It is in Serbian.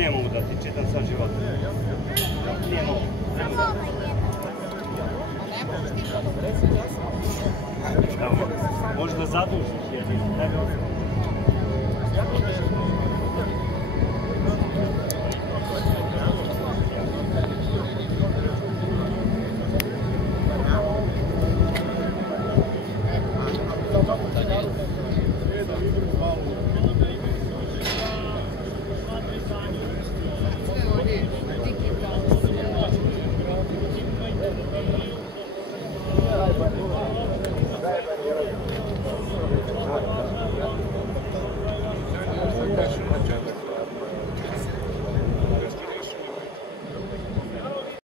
nije mogu da ti čitam sad život. Nije mogu. Možda zadužiš jedin.